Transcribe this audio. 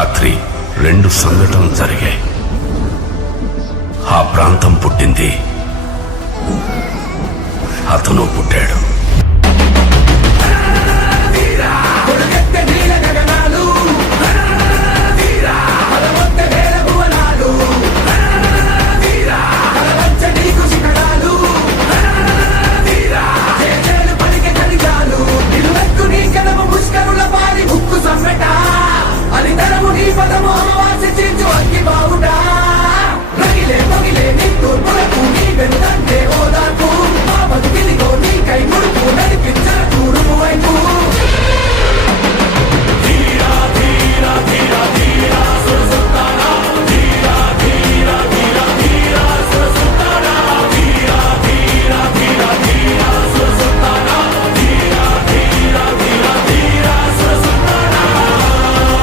రాత్రి 2 సంఘటనలు జరిగాయి. ఆ ప్రాంతం పుట్టింది, అతను పుట్టాడు. ఓదార్పు మా బతుకిదిగో నీ కై ముడుపు